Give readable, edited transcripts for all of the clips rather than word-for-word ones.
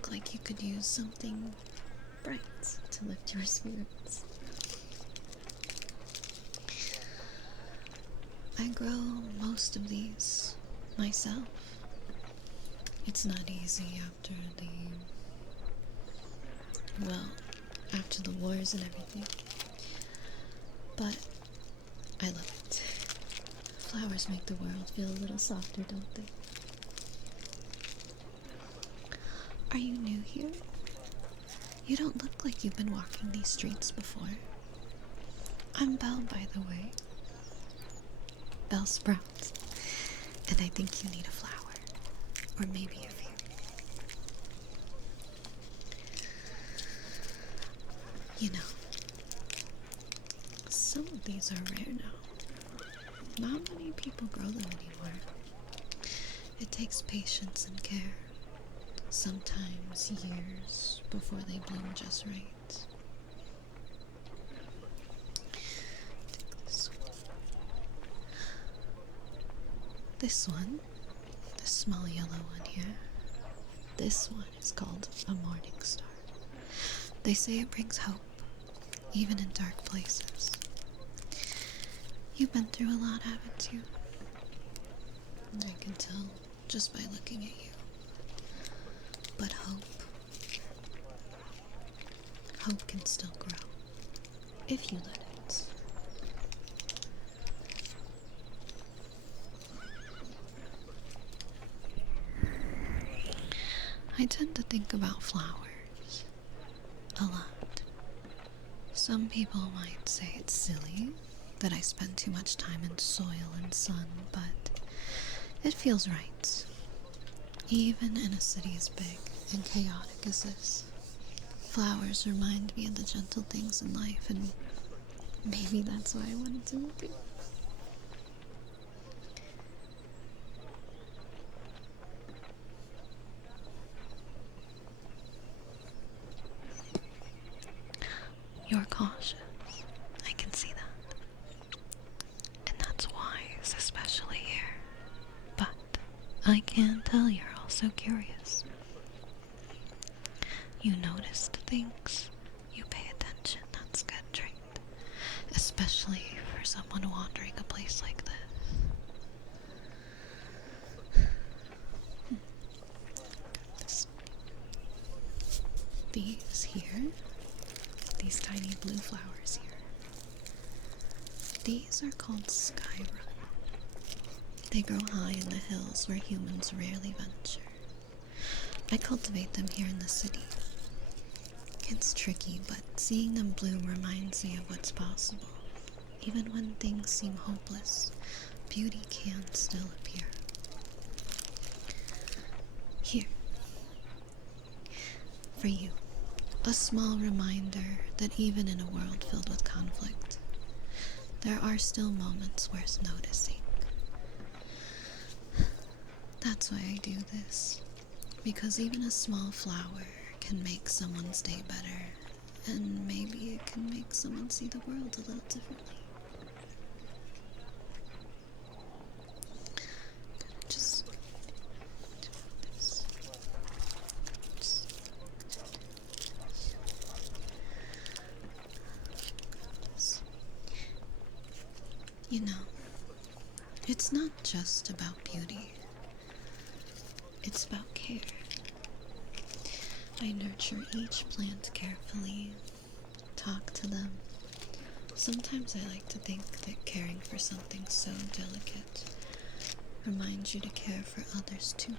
look like you could use something bright to lift your spirits. I grow most of these myself. It's not easy after the wars and everything. But I love it. Flowers make the world feel a little softer, don't they? Are you new here? You don't look like you've been walking these streets before. I'm Belle, by the way. Belle Sprouts. And I think you need a flower. Or maybe a few. You know, some of these are rare now. Not many people grow them anymore. It takes patience and care. Sometimes years before they bloom just right. This one, the small yellow one here, this one is called a morning star. They say it brings hope, even in dark places. You've been through a lot, haven't you? I can tell just by looking at you. But hope can still grow, if you let it. I tend to think about flowers a lot. Some people might say it's silly that I spend too much time in soil and sun, but it feels right. Even in a city as big and chaotic as this, flowers remind me of the gentle things in life, and maybe that's why I wanted to move here. You're cautious. I can see that. And that's wise, especially here. But I can tell you're also curious. You noticed things. You pay attention. That's a good trait. Especially for someone wandering a place like this. These here. These tiny blue flowers here. These are called skyrun. They grow high in the hills where humans rarely venture. I cultivate them here in the city. It's tricky, but seeing them bloom reminds me of what's possible. Even when things seem hopeless, beauty can still appear. Here. For you. A small reminder that even in a world filled with conflict, there are still moments worth noticing. That's why I do this. Because even a small flower can make someone's day better, and maybe it can make someone see the world a little differently. Just do this. You know, it's not just about beauty. It's about care. I nurture each plant carefully, talk to them. Sometimes I like to think that caring for something so delicate reminds you to care for others too.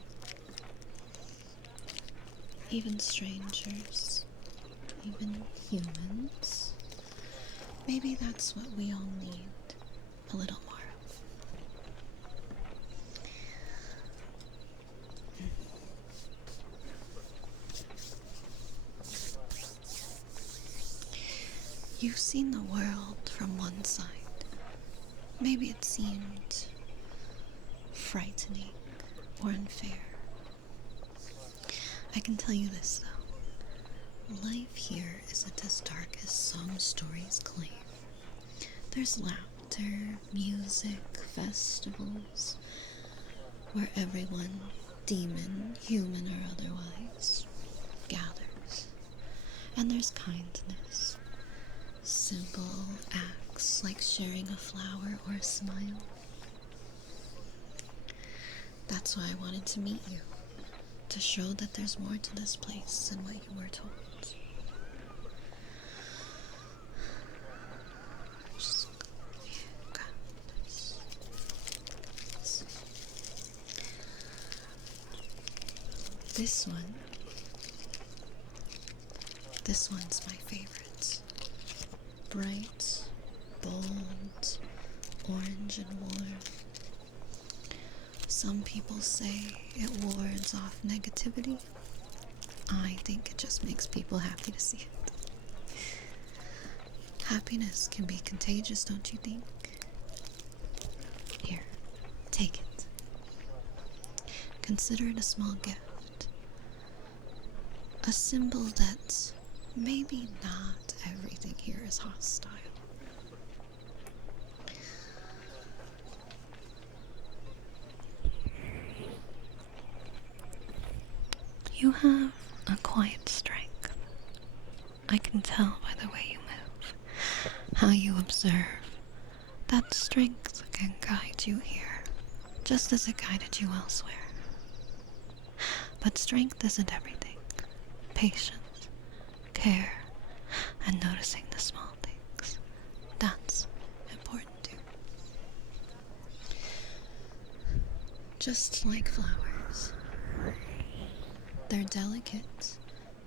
Even strangers, even humans. Maybe that's what we all need. A little more of. You've seen the world from one side. Maybe it seemed frightening or unfair. I can tell you this though. Life here isn't as dark as some stories claim. There's laughter, music, festivals, where everyone, demon, human or otherwise, gathers. And there's kindness, simple acts like sharing a flower or a smile. That's why I wanted to meet you, to show that there's more to this place than what you were told. Just grab this. This one. This one's my favorite. Bright, bold, orange and warm. Some people say it wards off negativity. I think it just makes people happy to see it. Happiness can be contagious, don't you think? Here, take it. Consider it a small gift. A symbol that maybe not everything here is hostile. You have a quiet strength. I can tell by the way you move, how you observe. That strength can guide you here, just as it guided you elsewhere. But strength isn't everything. Patience, care, and noticing the small things. That's important too. Just like flowers. They're delicate,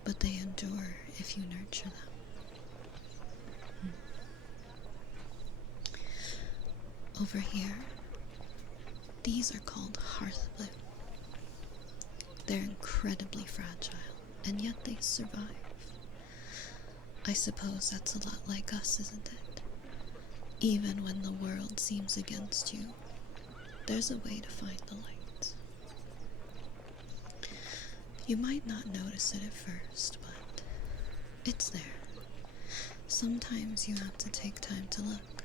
but they endure if you nurture them. Over here, these are called hearthblue. They're incredibly fragile, and yet they survive. I suppose that's a lot like us, isn't it? Even when the world seems against you, there's a way to find the light. You might not notice it at first, but it's there. Sometimes you have to take time to look,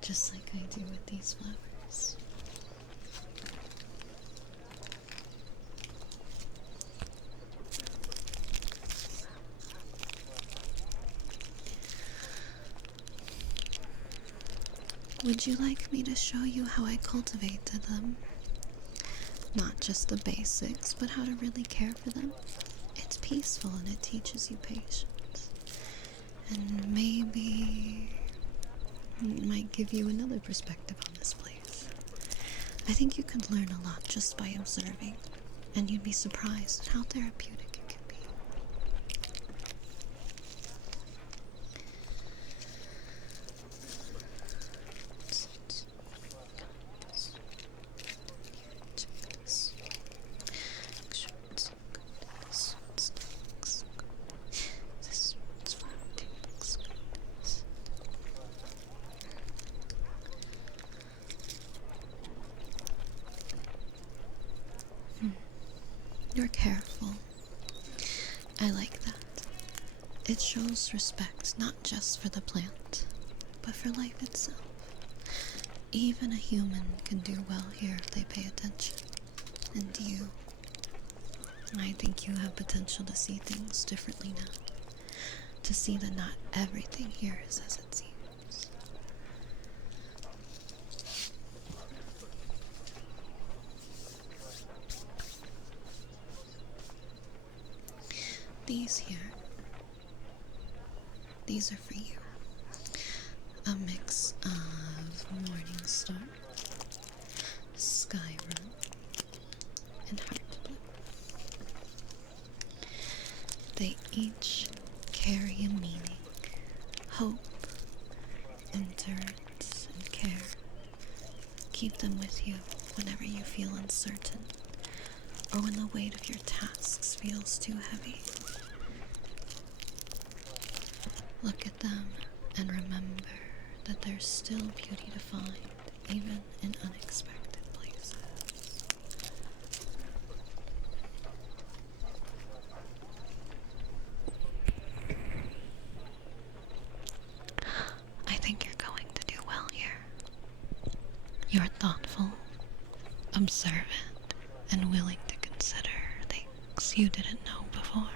just like I do with these flowers. Would you like me to show you how I cultivated them? Not just the basics, but how to really care for them. It's peaceful and it teaches you patience. And maybe it might give you another perspective on this place. I think you could learn a lot just by observing, and you'd be surprised at how therapeutic it can be. You're careful. I like that. It shows respect not just for the plant, but for life itself. Even a human can do well here if they pay attention. And you, I think you have potential to see things differently now. To see that not everything here is as it seems. These here, these are for you. A mix of morning star, sky rose, and heart blue. They each carry a meaning, hope, endurance, and care. Keep them with you whenever you feel uncertain, or when the weight of your tasks feels too heavy. Look at them and remember that there's still beauty to find, even in unexpected places. I think you're going to do well here. You're thoughtful, observant, and willing to consider things you didn't know before.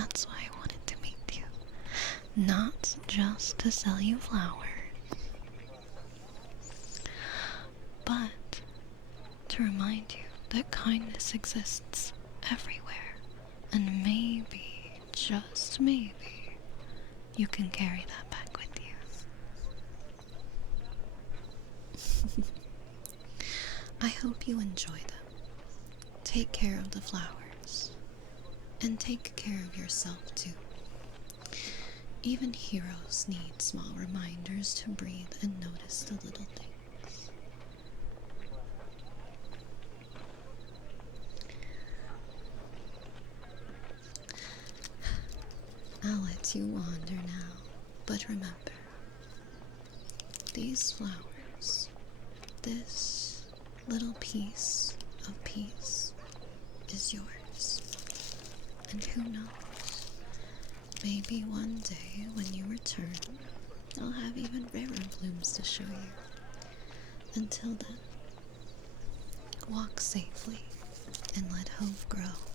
That's why I wanted to meet you. Not just to sell you flowers, but to remind you that kindness exists everywhere. And maybe, just maybe, you can carry that back with you. I hope you enjoy them. Take care of the flowers. And take care of yourself too. Even heroes need small reminders to breathe and notice the little things. I'll let you wander now, but remember, these flowers, this little piece of peace is yours. And who knows, maybe one day when you return, I'll have even rarer blooms to show you. Until then, walk safely and let hope grow.